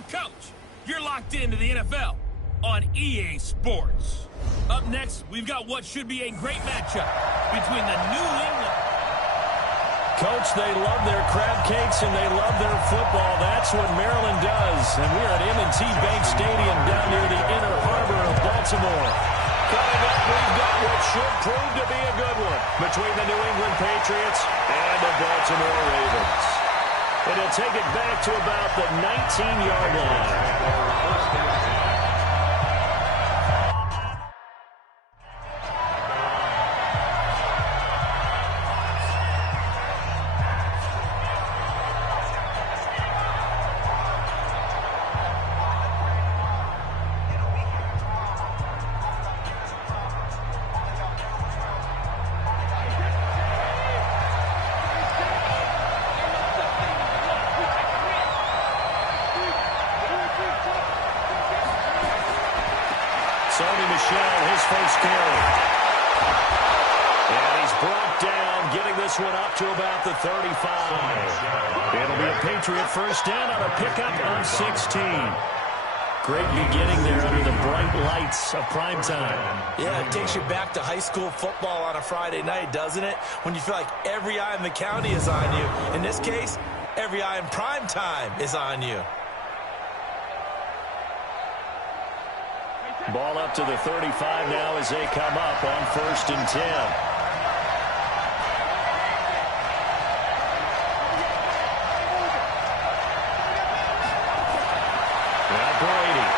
the coach. You're locked into the NFL on EA Sports. Up next, we've got what should be a great matchup between the New England... Coach, they love their crab cakes and they love their football. That's what Maryland does. And we are at M&T Bank Stadium down near the inner harbor of Baltimore. Coming up, we've got what should prove to be a good one between the New England Patriots and the Baltimore Ravens. And he'll take it back to about the 19-yard line. His first carry. And he's brought down, getting this one up to about the 35. It'll be a Patriot first down on a pickup of 16. Great beginning there under the bright lights of primetime. Yeah, it takes you back to high school football on a Friday night, doesn't it? When you feel like every eye in the county is on you. In this case, every eye in primetime is on you. Ball up to the 35 now as they come up on 1st and 10. Now Brady.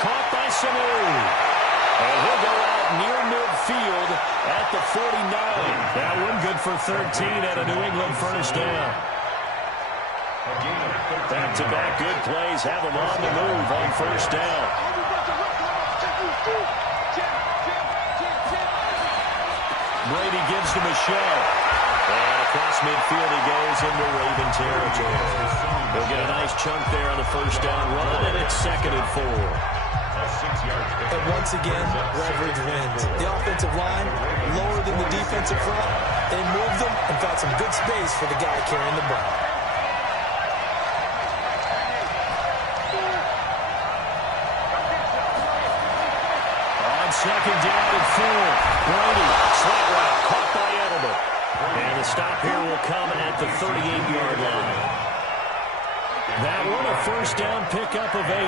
Caught by Sanu. And he'll go out near midfield at the 49. That one good for 13 at a New England first down. Back-to-back good plays have them on the move on first down. Brady gives them a shove. And across midfield he goes into Raven territory. They'll get a nice chunk there on the first down run, and it's 2nd and 4. And once again, leverage wins. The offensive line, lower than the defensive front. They moved them and found some good space for the guy carrying the ball. Second down and 4. Brady, slant route, caught by Edelman. And the stop here will come at the 38-yard line. That one a first down pickup of 8.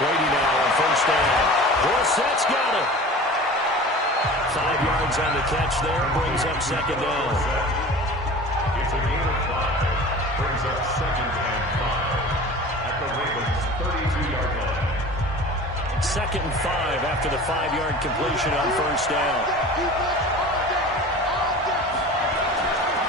Brady now on first down. Brissett's got it. 5 yards on the catch there, brings up 2nd down. It's a gain of 5. Brings up 2nd and 5 at the Ravens' 32-yard line. 2nd and 5 after the 5-yard completion on first down.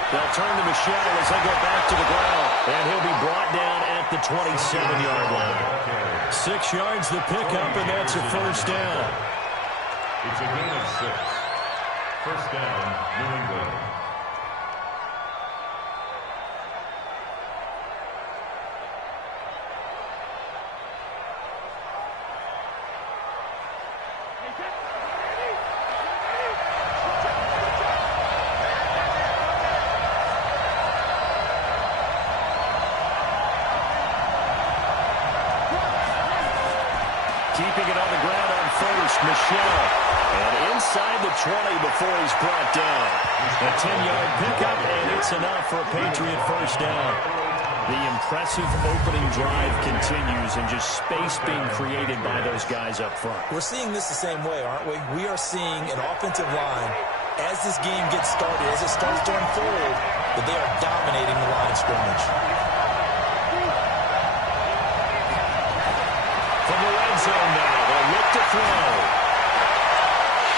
They'll turn to Michelle as they go back to the ground. And he'll be brought down at the 27-yard line. 6 yards the pickup, and that's a first down. It's a gain of 6. First down, New England. Keeping it on the ground on first, Michelle. And inside the 20 before he's brought down. A 10-yard pickup, and it's enough for a Patriot first down. The impressive opening drive continues, and just space being created by those guys up front. We're seeing this the same way, aren't we? We are seeing an offensive line, as this game gets started, as it starts to unfold, that they are dominating the line of scrimmage. From the red zone now, they'll look to throw.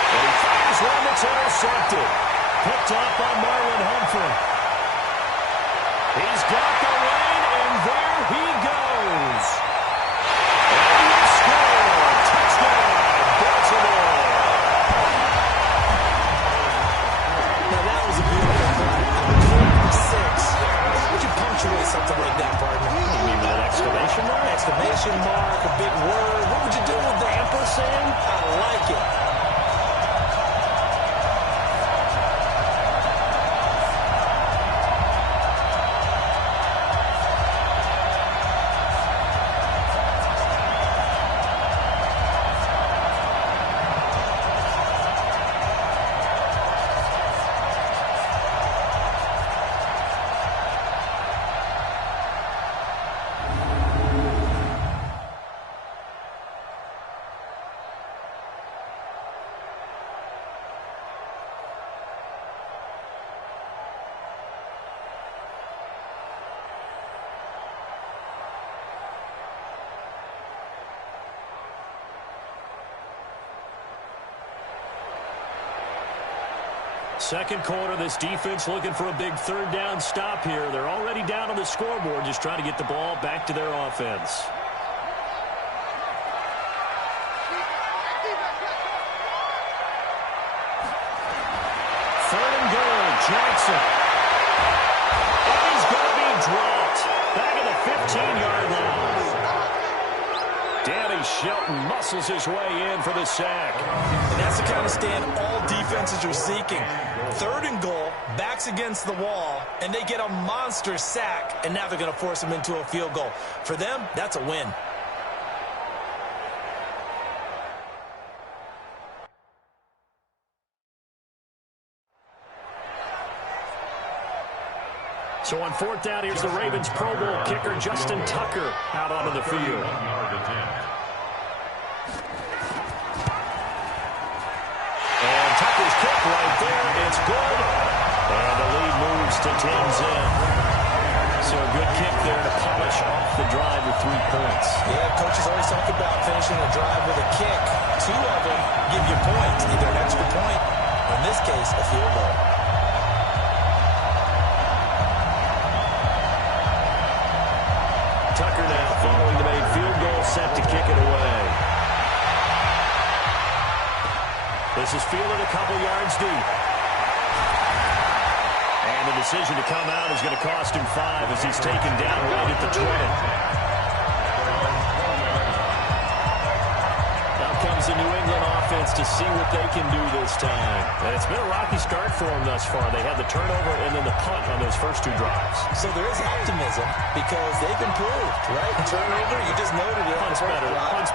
And he fires one that's intercepted. Picked up by Marlon Humphrey. He's got the lane, and there he goes. And he scored. Touchdown, Baltimore. Now that was a beautiful play. On 4-6. How would you punctuate something like that, partner? You mean with an exclamation mark? Exclamation mark, a big word. What would you do with the ampersand? I like it. Second quarter, this defense looking for a big third down stop here. They're already down on the scoreboard, just trying to get the ball back to their offense. Third and goal, Jackson. And he's going to be dropped. Back at the 15-yard line. Danny Shelton muscles his way in for the sack. And that's the kind of stand all defenses are seeking. Third and goal, backs against the wall, and they get a monster sack, and now they're going to force them into a field goal. For them, that's a win. So on fourth down, here's the Ravens Pro Bowl kicker, Justin Tucker, out onto the field. And Tucker's kick right there. It's good. And the lead moves to 10-10. So a good kick there to polish off the drive with 3 points. Yeah, coaches always talk about finishing a drive with a kick. 2 of them give you points, either an extra point, or in this case, a field goal. Tucker now following the made field goal, set to kick it away. This is fielded a couple yards deep. And the decision to come out is going to cost him 5 as he's taken down right at the 20. Now comes the New England offense to see what they can do this time. And it's been a rocky start for them thus far. They had the turnover and then the punt on those first 2 drives. So there is optimism because they've improved, right? Turnover, you just noted it. Punt's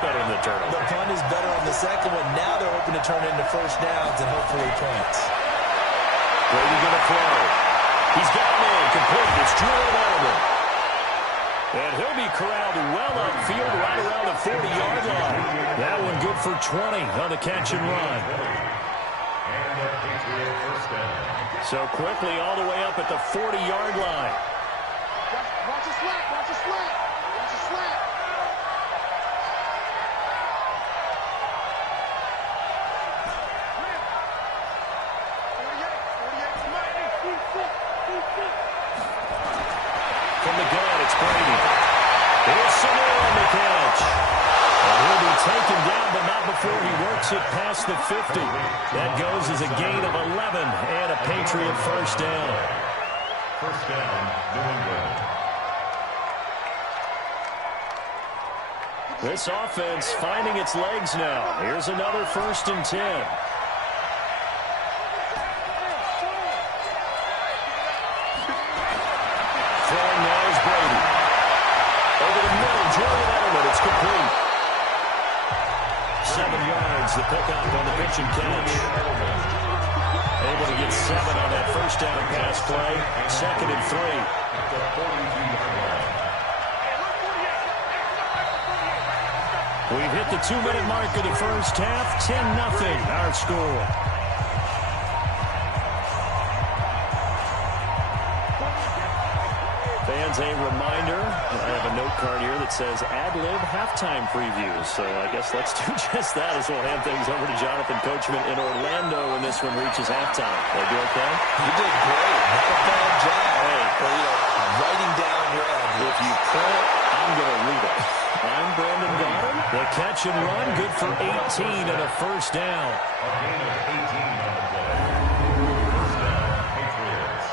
better than the turnover. The punt is better on the second one. Now they're hoping to turn into first downs and hopefully points. Brady going to throw. He's got him in. Complete. It's Julian Edelman. And he'll be corralled well upfield right around the 40-yard line. That one good for 20 on the catch and run. And the Patriot first down. So quickly all the way up at the 40-yard line. Watch the slant. Watch the slant. Watch the slant. From the gun, it's Brady. Here's Samir on the catch. And he'll be taken down, but not before he works it past the 50. That goes as a gain of 11 and a Patriot first down. First down, New England. This offense finding its legs now. Here's another 1st and 10. Throwing now is Brady. Over the middle, Julian Edelman. It's complete. 7 yards, the pickup on the pitch and catch. Able to get 7 on that first down pass play. 2nd and 3. At the 42-yard line. We've hit the 2-minute mark of the first half. 10-0 our score. Fans, a reminder, I have a note card here that says ad-lib halftime previews. So I guess let's do just that as we'll hand things over to Jonathan Coachman in Orlando when this one reaches halftime. Will be okay? You did great. Not a bad job. Hey, writing down your ad. If you print it, I'm going to read it. I'm Brandon Goddard. The catch and run, good for 18 and a first down. A gain of 18 on the play. First down, Patriots.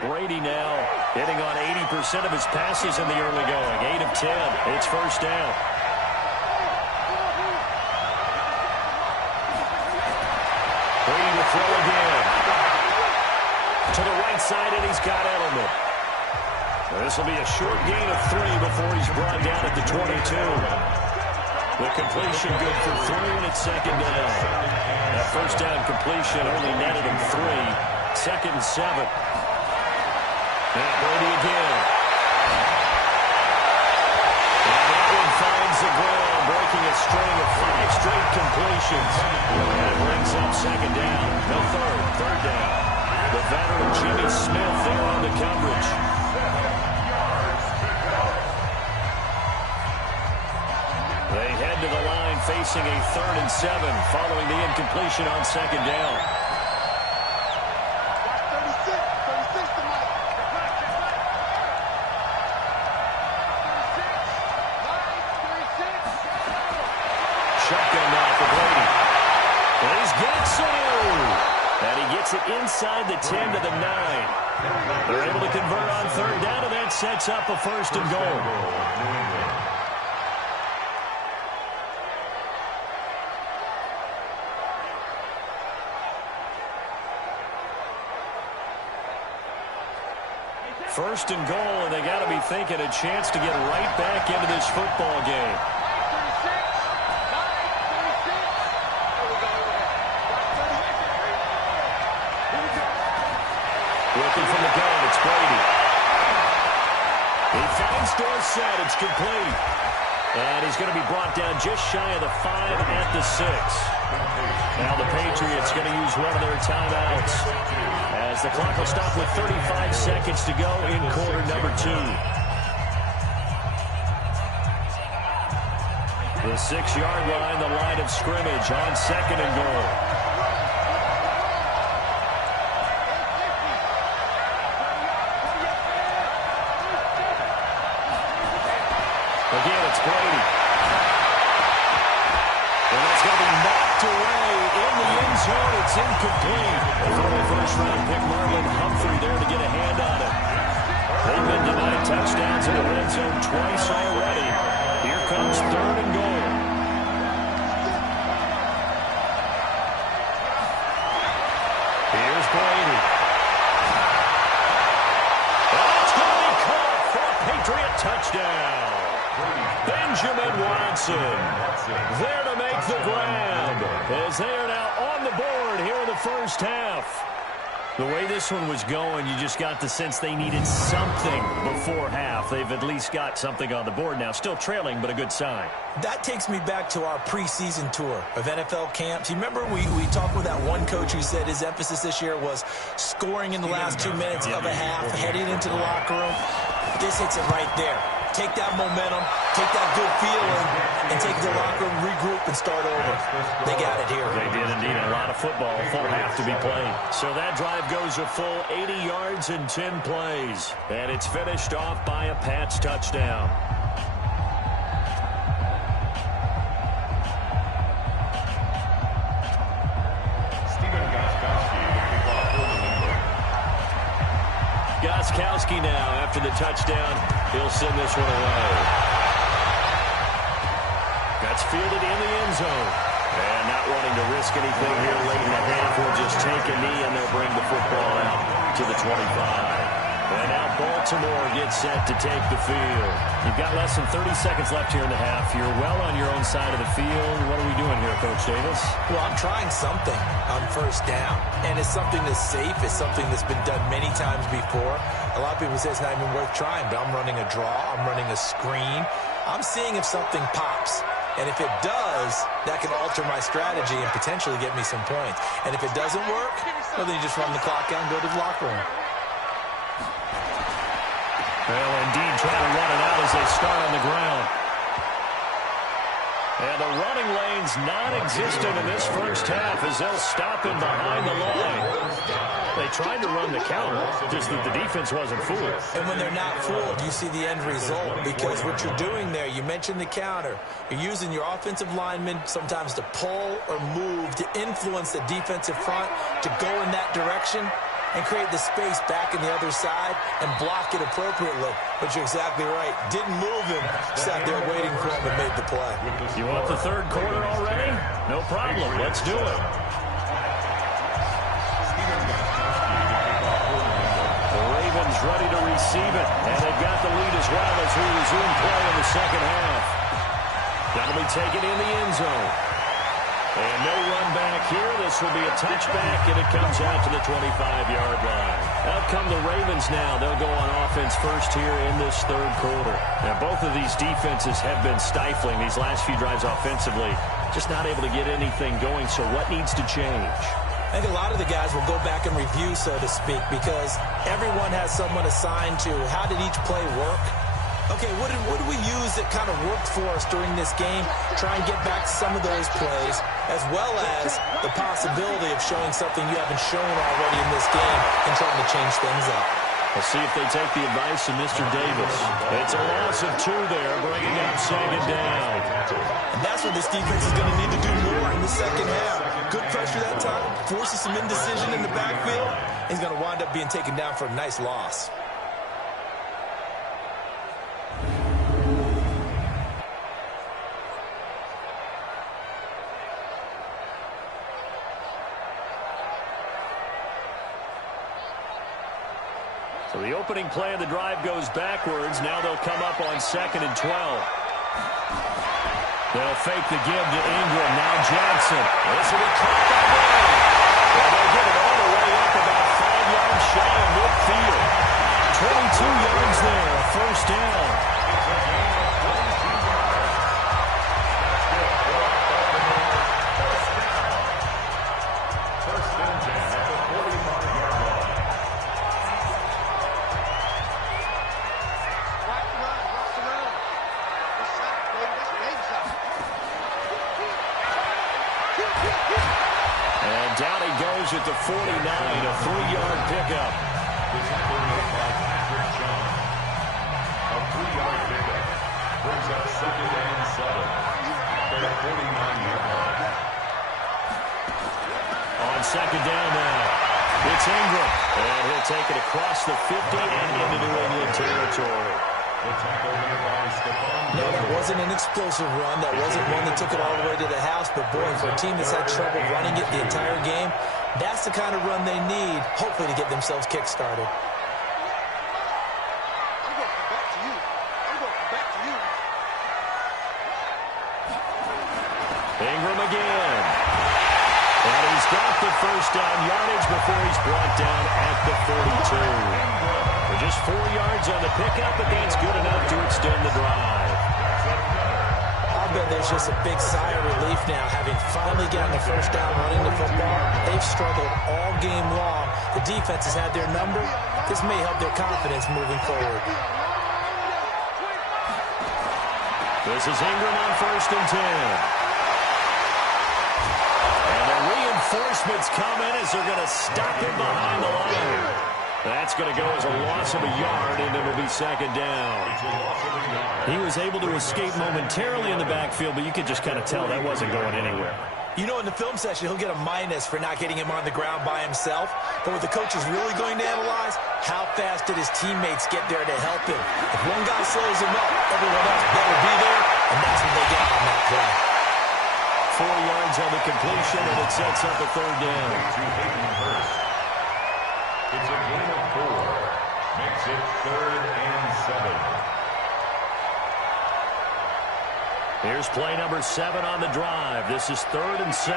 Brady now hitting on 80% of his passes in the early going. 8 of 10. It's first down. Brady to throw again. To the right side, and he's got Edelman. This will be a short gain of 3 before he's brought down at the 22. The completion good for 3, and it's 2nd down. That first down completion only netted him 3. 2nd and 7. And Brady again. And that one finds the ground, breaking a string of 5 straight completions. And it brings up second down. No third down. The veteran Jimmy Smith there on the coverage. They head to the line facing a 3rd and 7 following the incompletion on second down. Shotgun now for Brady. And he's got some. And he gets it inside the 10 to the 9. They're able to convert on 3rd down, and that sets up a 1st and goal. First and goal, and they got to be thinking a chance to get right back into this football game. Looking from the gun, it's Brady. He finds Dorsett, it's complete. And he's going to be brought down just shy of the 5 at the 6. Now the Patriots going to use one of their timeouts, as the clock will stop with 35 seconds to go in quarter number 2. The 6-yard line, the line of scrimmage on 2nd and goal. Again, it's Brady. And that's going to be knocked away in the end zone. It's incomplete. A former first-round pick, Marlon Humphrey, there to get a hand on it. They've been denied touchdowns in the red zone twice already. Here comes 3rd and goal. Here's Brady. That's going to be caught for a Patriot touchdown. Benjamin Watson there to make the grab, as they are now on the board here in the first half. The way this one was going, you just got the sense they needed something before half. They've at least got something on the board now. Still trailing, but a good sign. That takes me back to our preseason tour of NFL camps. You remember we talked with that one coach who said his emphasis this year was scoring in the last 2 minutes of a half, heading into the locker room. This hits it right there. Take that momentum, take that good feeling, and take the locker room, regroup, and start over. They got it here. They did indeed. A lot of football, full half to be played. So that drive goes a full 80 yards in 10 plays. And it's finished off by a Pats touchdown. Gostkowski now, after the touchdown, he'll send this one away. That's fielded in the end zone. And not wanting to risk anything here late in the half, will just take a knee and they'll bring the football out to the 25. And now Baltimore gets set to take the field. You've got less than 30 seconds left here in the half. You're well on your own side of the field. What are we doing here, Coach Davis? Well, I'm trying something on 1st down. And it's something that's safe. It's something that's been done many times before. A lot of people say it's not even worth trying, but I'm running a draw. I'm running a screen. I'm seeing if something pops. And if it does, that can alter my strategy and potentially get me some points. And if it doesn't work, well, then you just run the clock out and go to the locker room. Well, indeed, trying to run it out as they start on the ground. And the running lane's non-existent in this first half as they'll stop him behind the line. They tried to run the counter, just that the defense wasn't fooled. And when they're not fooled, you see the end result. Because what you're doing there, you mentioned the counter. You're using your offensive linemen sometimes to pull or move to influence the defensive front to go in that direction and create the space back in the other side and block it appropriately. But you're exactly right. Didn't move him. Sat there waiting for him and made the play. You want the 3rd quarter already? No problem. Let's do it. The Ravens ready to receive it. And they've got the lead as well as we resume play in the second half. That'll be taken in the end zone. And no run back here. This will be a touchback, and it comes out to the 25-yard line. Out come the Ravens now. They'll go on offense first here in this third quarter. Now, both of these defenses have been stifling these last few drives offensively. Just not able to get anything going, so what needs to change? I think a lot of the guys will go back and review, so to speak, because everyone has someone assigned to how did each play work. Okay, what did we use that kind of worked for us during this game? Try and get back to some of those plays, as well as the possibility of showing something you haven't shown already in this game and trying to change things up. We'll see if they take the advice of Mr. Davis. It's a loss of 2 there, bringing up second down. And that's what this defense is going to need to do more in the second half. Good pressure that time, forces some indecision in the backfield. He's going to wind up being taken down for a nice loss. So the opening play of the drive goes backwards. Now they'll come up on 2nd and 12. They'll fake the give to Ingram. Now Jackson. This will be caught by Brown. Well, they'll get it all the way up about 5 yards shy of midfield. 22 yards there, a first down. Down he goes at the 49, a 3-yard pickup. A 3-yard pickup brings up 2nd and 7. Their 49-yard line. On 2nd down now, it's Ingram. And he'll take it across the 50 and into New England territory. No, that wasn't an explosive run. That wasn't one that took it all the way to the house. But, boy, for a team that's had trouble running it the entire game, that's the kind of run they need, hopefully, to get themselves kick-started. I'm going to come back to you. I'm going to come back to you. Ingram again. And he's got the first down yardage before he's brought down at the 42. For just 4 yards on the pickup, but that's good enough to extend the drive. I bet there's just a big sigh of relief now, having finally gotten the first down running the football. They've struggled all game long. The defense has had their number. This may help their confidence moving forward. This is Ingram on 1st and 10. And the reinforcements come in as they're going to stop him behind the line. That's going to go as a loss of a yard, and it'll be 2nd down. He was able to escape momentarily in the backfield, but you could just kind of tell that wasn't going anywhere. You know, in the film session, he'll get a minus for not getting him on the ground by himself. But what the coach is really going to analyze, how fast did his teammates get there to help him? If one guy slows him up, everyone else better be there, and that's what they get on that play. 4 yards on the completion, and it sets up a 3rd down. It's a gain of 4. Makes it 3rd and 7. Here's play number 7 on the drive. This is 3rd and 7.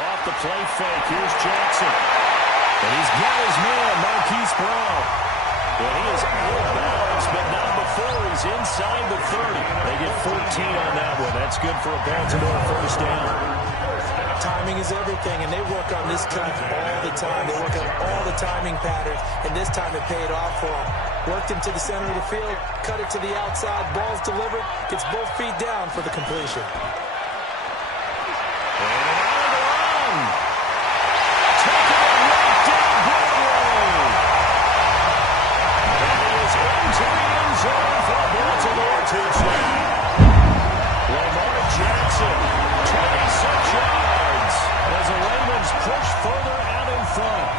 Off the play fake. Here's Jackson. And he's got his man, Marquise Brown. Well, he is out of bounds, but not before he's inside the 30. They get 14 on that one. That's good for a Baltimore first down. Timing is everything, and they work on this cut all the time. They work on all the timing patterns, and this time it paid off for them. Worked him to the center of the field, cut it to the outside, ball's delivered, gets both feet down for the completion. And out of the run. Taking it right down Broadway. And he is into the end zone for a Baltimore touchdown. Lamar Jackson, 26 yards, as the Ravens push further out in front.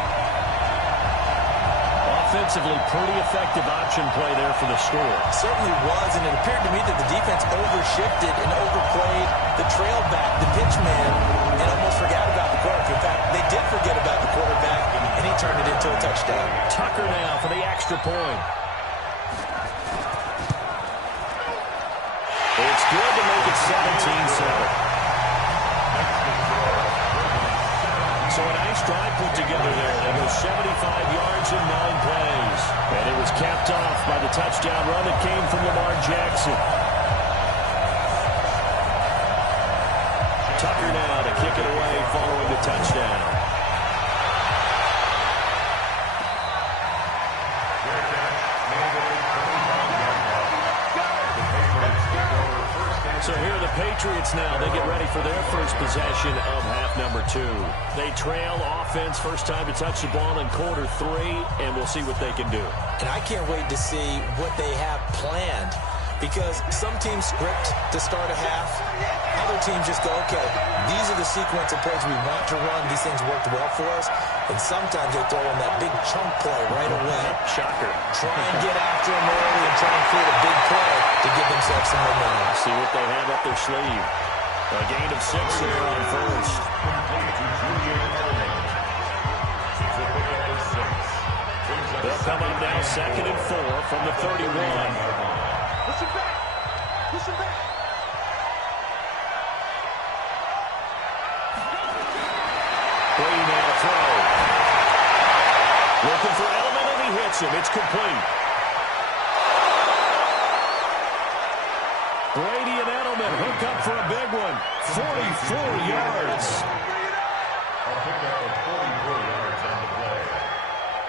Offensively, pretty effective option play there for the score. Certainly was, and it appeared to me that the defense overshifted and overplayed the trail back, the pitch man, and almost forgot about the quarterback. In fact, they did forget about the quarterback, and he turned it into a touchdown. Tucker now for the extra point. It's good to make it 17-7. So a nice drive put together there. They go 75 yards in 9 plays. And it was capped off by the touchdown run that came from Lamar Jackson. Tucker now to kick it away following the touchdown. So here are the Patriots now. They get ready for their first possession of half number 2. They trail offense first time to touch the ball in quarter 3, and we'll see what they can do. And I can't wait to see what they have planned, because some teams script to start a half. Other teams just go, okay, these are the sequence of plays we want to run. These things worked well for us. And sometimes they throw in that big chunk play right away. Shocker. Try and get after them early and try and create a big play to give themselves some momentum. See what they have up their sleeve. A gain of 6 there on first. They'll come up now 2nd and 4 from the 31. Push him back. Push him back. Brady now to throw. Looking for Edelman, and he hits him. It's complete. Brady and Edelman hook up for a big one. 44 yards. I'll pick up the 44 yards on the play.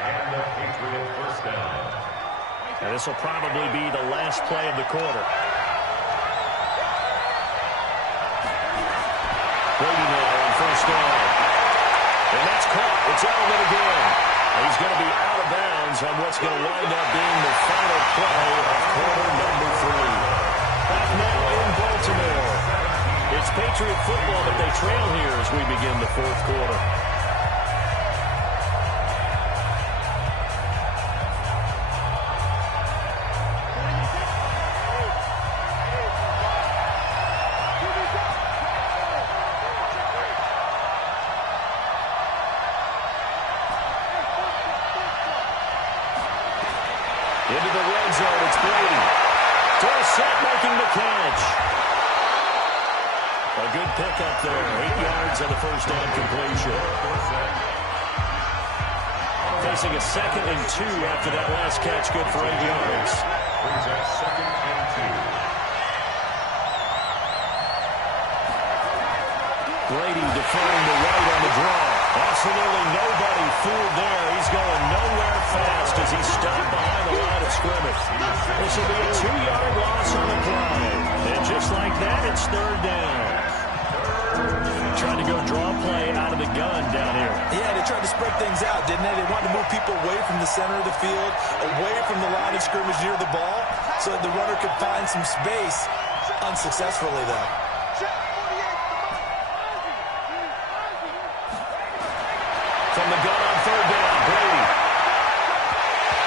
And the Patriot first down. And this will probably be the last play of the quarter. Brady now on first down. And that's caught. It's Edelman again. He's going to be out of bounds on what's going to wind up being the final play of quarter number 3. Back now in Baltimore. It's Patriot football, but they trail here as we begin the 4th quarter. Into the red zone, it's Brady. Dorsett making the catch. A good pickup there. 8 yards on the first down completion. Facing a 2nd and 2 after that last catch. Good for 8 yards. Brings up 2nd and 2. Brady deferring the right on the draw. Absolutely nobody fooled there. He's going nowhere fast as he's stopped behind the line of scrimmage. This will be a 2-yard loss on the play. And just like that, it's 3rd down. Trying to go draw play out of the gun down here. Yeah, they tried to spread things out, didn't they? They wanted to move people away from the center of the field, away from the line of scrimmage near the ball, so that the runner could find some space. Unsuccessfully, though. From the gun on 3rd down, Brady.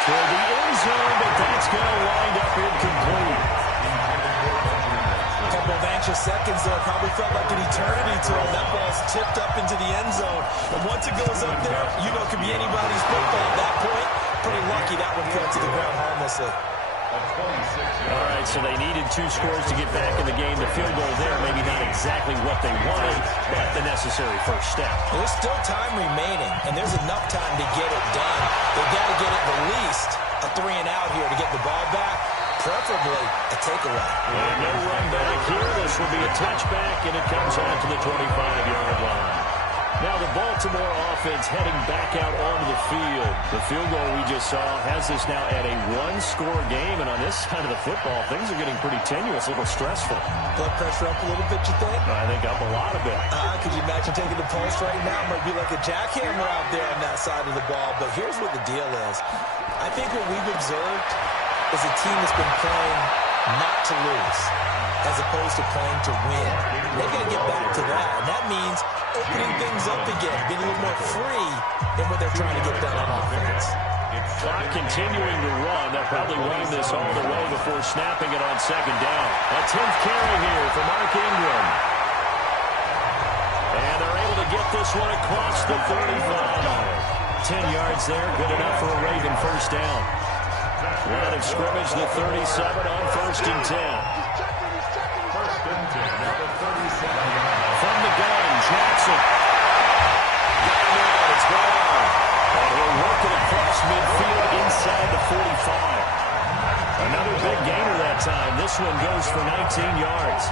Toward the end zone, but that's going to wind up incomplete. A couple of anxious seconds there. Probably felt like an eternity to him. That ball's tipped up into the end zone. And once it goes up there, you know it could be anybody's football at that point. Pretty lucky that one fell to the ground harmlessly. All right, so they needed 2 scores to get back in the game. The field goal there, maybe not exactly what they wanted, but the necessary first step. There's still time remaining, and there's enough time to get it done. They've got to get at the least a 3 and out here to get the ball back, preferably a takeaway. And no run back here. This will be a touchback, and it comes out to the 25-yard line. Now the Baltimore offense heading back out onto the field. The field goal we just saw has this now at a 1-score game, and on this side of the football, things are getting pretty tenuous, a little stressful. Blood pressure up a little bit, you think? I think up a lot of it. Could you imagine taking the pulse right now? It might be like a jackhammer out there on that side of the ball, but here's what the deal is. I think what we've observed is a team that's been playing not to lose as opposed to playing to win. They're going to get back to that, and that means opening things up again, being a little more free than what they're trying to get done on offense. Clock continuing to run. They'll probably run this all the way before snapping it on 2nd down. A 10th carry here for Mark Ingram. And they're able to get this one across the 35. 10 yards there, good enough for a Raven first down. Line of scrimmage, the 37 on 1st and 10. From the gun, Jackson. Got him 45. Another big gainer that time. This one goes for 19 yards.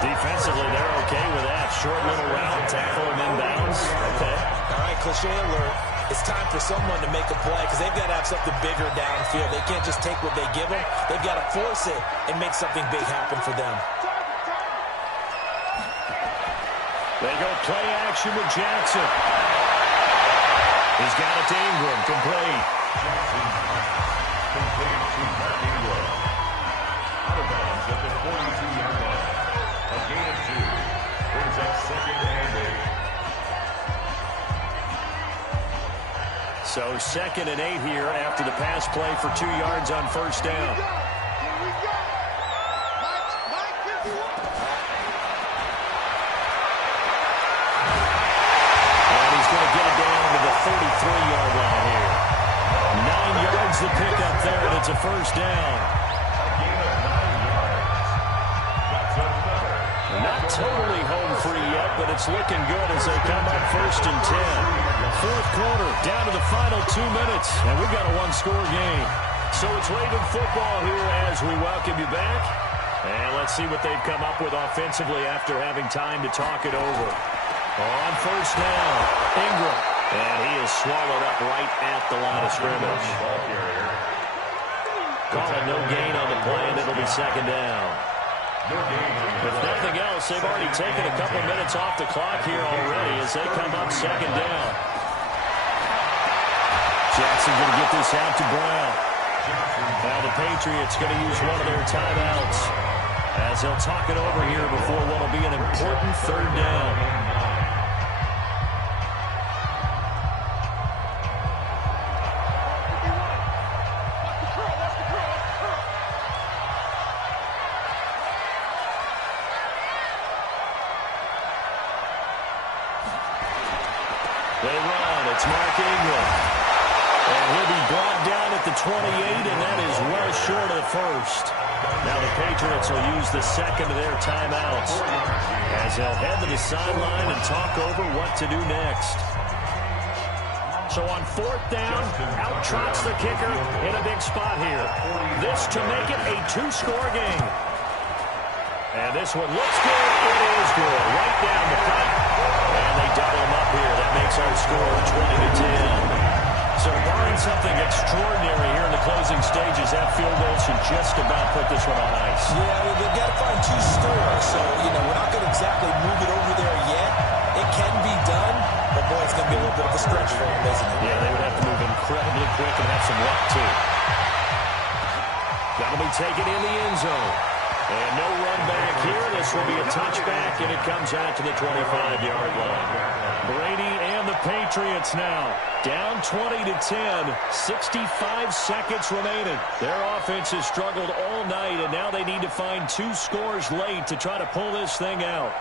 Defensively, they're okay with that. Short little route, tackle him inbounds. Okay. All right, cliche alert. It's time for someone to make a play because they've got to have something bigger downfield. They can't just take what they give them. They've got to force it and make something big happen for them. They go play action with Jackson. He's got it to Ingram. Complete. Jackson, complete to Mark Ingram. Out of bounds at the 42-yard line. A gain of 2. Brings up second and 8. So 2nd and 8 here after the pass play for 2 yards on first down. Here we go. Mike 51. And he's going to get it down to the 33-yard line here. 9 yards to pick up there, and it's a first down. A gain of 9 yards. That's another. Not totally home free yet, but it's looking good as they come up 1st and 10. Fourth quarter, down to the final 2 minutes, and we've got a one-score game. So it's Raven football here as we welcome you back. And let's see what they've come up with offensively after having time to talk it over. On first down, Ingram. And he is swallowed up right at the line of scrimmage. Call it no gain on the play, and it'll be second down. If nothing else, they've already taken a couple minutes off the clock here already as they come up second down. Jackson going to get this out to Brown. Now the Patriots going to use one of their timeouts as they'll talk it over here before what will be an important third down. They run. It's Mark Ingram. And he'll be brought down at the 28, and that is well short of the first. Now the Patriots will use the second of their timeouts as they'll head to the sideline and talk over what to do next. So on fourth down, out trots the kicker in a big spot here. This to make it a two-score game. And this one looks good. It is good. Right down the pipe. And they double them up here. That makes our score 20-10. So barring something extraordinary here in the closing stages, that field goal should just about put this one on ice. Yeah, well, they've got to find two scores. So, we're not going to exactly move it over there yet. It can be done, but, boy, it's going to be a little bit of a stretch for them, isn't it? Yeah, they would have to move incredibly quick and have some luck, too. That'll be taken in the end zone. And no run back here. This will be a touchback, and it comes out to the 25-yard line. Brady and the Patriots now down 20-10, 65 seconds remaining. Their offense has struggled all night, and now they need to find two scores late to try to pull this thing out.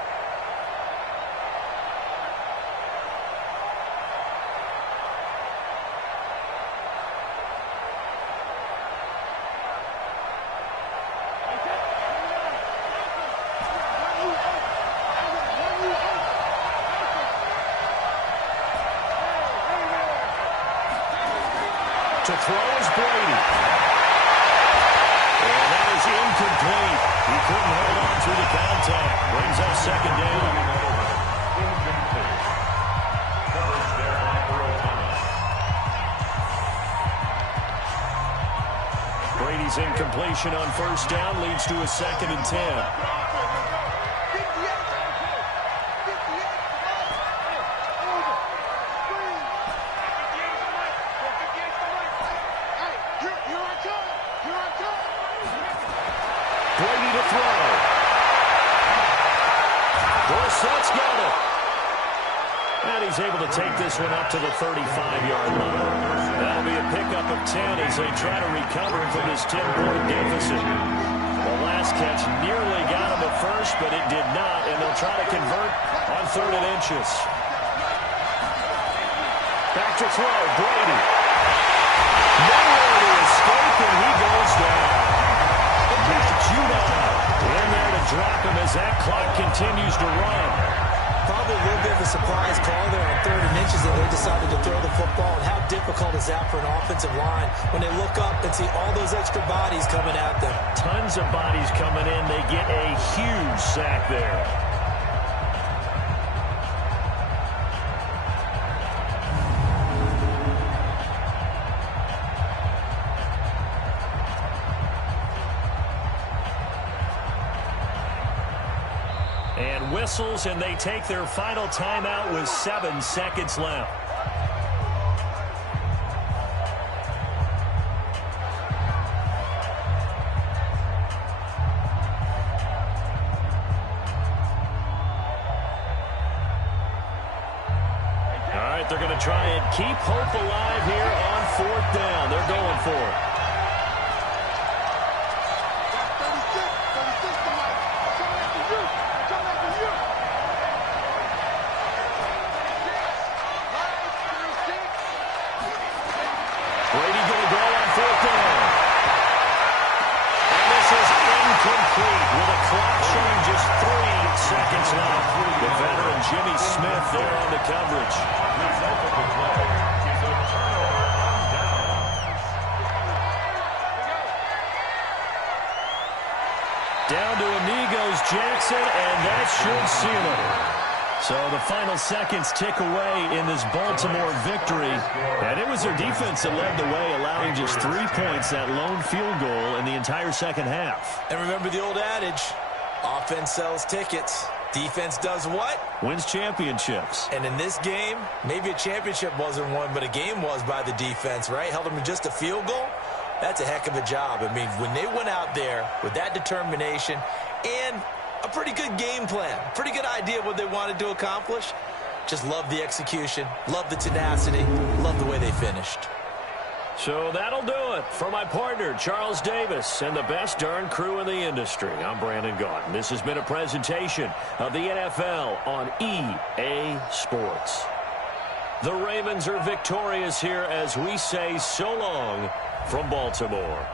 To throw is Brady. And that is incomplete. He couldn't hold on through the contact. Brings up second down. Incomplete. Coverage there by Earl Thomas. Brady's incompletion on first down leads to a 2nd and 10. Brady to throw. Brissett's got it. And he's able to take this one up to the 35-yard line. That'll be a pickup of 10 as they try to recover from this 10-point deficit. The last catch nearly got him at first, but it did not, and they'll try to convert on 3rd and inches. Back to throw, Brady. Nowhere to escape, and he goes down. Judah in there to drop him as that clock continues to run. probably a little bit of a surprise call there on 3rd and inches that they decided to throw the football. And how difficult is that for an offensive line when they look up and see all those extra bodies coming at them? Tons of bodies coming in. They get a huge sack there. And whistles, and they take their final timeout with 7 seconds left. All right, they're going to try and keep hope alive here on 4th down. They're going for it. Jimmy Smith there on the coverage. Down to a knee goes Jackson, and that should seal it. So the final seconds tick away in this Baltimore victory. And it was their defense that led the way, allowing just 3 points, that lone field goal in the entire second half. And remember the old adage, offense sells tickets. Defense does what? Wins championships. And in this game, maybe a championship wasn't won, but a game was by the defense, right? Held them to just a field goal. That's a heck of a job. I mean, when they went out there with that determination and a pretty good game plan, pretty good idea of what they wanted to accomplish, just love the execution, love the tenacity, love the way they finished. So that'll do it for my partner, Charles Davis, and the best darn crew in the industry. I'm Brandon Gaudin. This has been a presentation of the NFL on EA Sports. The Ravens are victorious here as we say so long from Baltimore.